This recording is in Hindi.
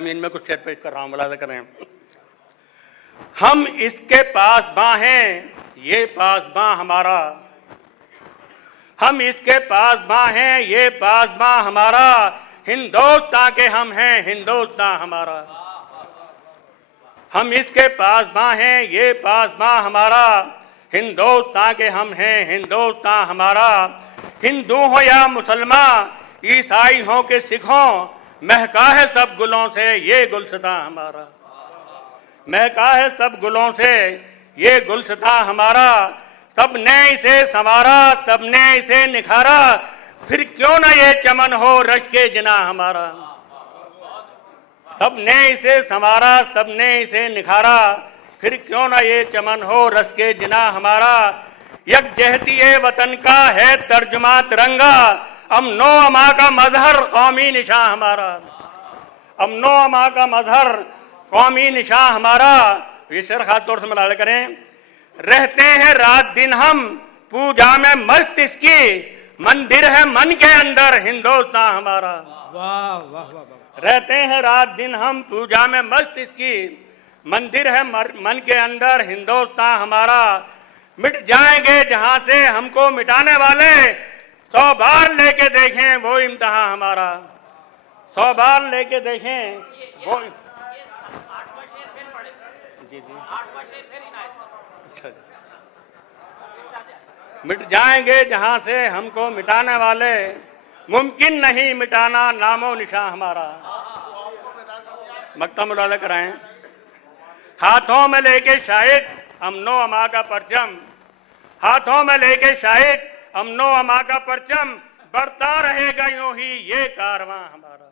इनमें कुछ शेर पेश कर रहा हूं, मुलाजा करें। हम इसके पासबां हैं, ये पासबां हमारा। हम इसके पासबां हैं, ये पासबां हमारा। हिंदुस्तान के हम हैं, हिंदुस्तान हमारा। हम इसके पासबां हैं, ये पासबां हमारा। हिंदुस्तान के हम हैं, हिंदुस्तान हमारा। हिंदू हो या मुसलमान, ईसाई हो के सिख हो, महका है सब गुलों से ये गुलशता हमारा। महका है सब गुलों से ये गुलशता हमारा। सबने इसे संवारा, सबने इसे निखारा, फिर क्यों ना ये चमन हो रश के जिना हमारा। सबने इसे संवारा, सबने इसे निखारा, फिर क्यों ना ये चमन हो रश के जिना हमारा। यकजहती वतन का है तर्जुमा तिरंगा, अमनो अमा का मजहर कौमी निशान हमारा। अमनो अमा का मजहर कौमी निशान हमारा। ये शेर खास तौर से मुलाजा करें। रहते हैं रात दिन हम पूजा में मस्त, इसकी मंदिर है मन के अंदर हिंदुस्तान हमारा। वाह वाह वाह वाह। रहते हैं रात दिन हम पूजा में मस्त, इसकी मंदिर है मन के अंदर हिंदुस्तान हमारा। मिट जाएंगे जहां से हमको मिटाने वाले, 100 बार लेके देखें वो इम्तिहान हमारा। 100 बार लेके देखें वो। जी जी, अच्छा जी। मिट जाएंगे जहां से हमको मिटाने वाले, मुमकिन नहीं मिटाना नामो निशान हमारा। मक्ता मुलाजा कराएं। हाथों में लेके शाहिद अमनो अमा का परचम, हाथों में लेके शाहिद अमनो अमा का परचम, बढ़ता रहेगा यूं ही ये कारवां हमारा।